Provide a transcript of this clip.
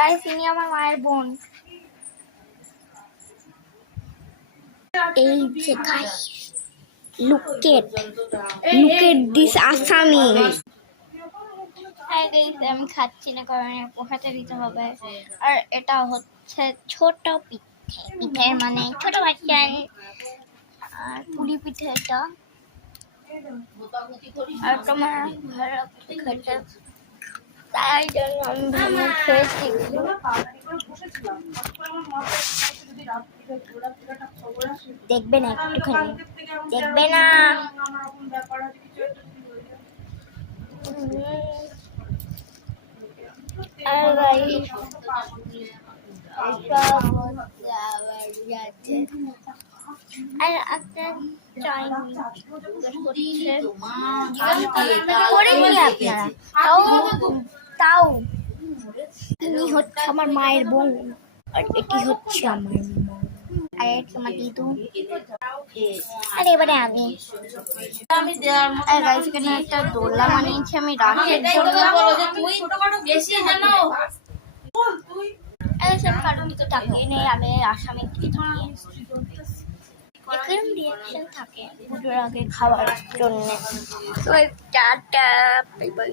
Guys ইনি আমার মায়ের বোন। এই যে গাইস look at this আসামি। আমি খাচ্ছি না কারণ পোহাতে দিতে হবে। আর এটা হচ্ছে ছোট পিঠে, পিঠের মানে ছোট বাচ্চা আর পুলি পিঠে এটা। আর তোমার ভালো খেতে তাই জন্য আমি ভালো খেয়েছি। দেখবে না একটুখানি, দেখবে না। আর গাইস আর আপনার করেননি আপনারা, তাও ইনি হচ্ছে আমার মায়ের বোন আর এটি হচ্ছে আমার মা আর এটি আমার দিদু। আর এবারে আমি গাইস এখানে একটা দোলনা বানিয়েছি আমি রাশের দোলনা। কারণটি তাকিয়ে নেই, আমি আসামি এরকম রিয়াকশন থাকে পুজোর আগে খাওয়ার জন্য। তো টাটা, বাই বাই।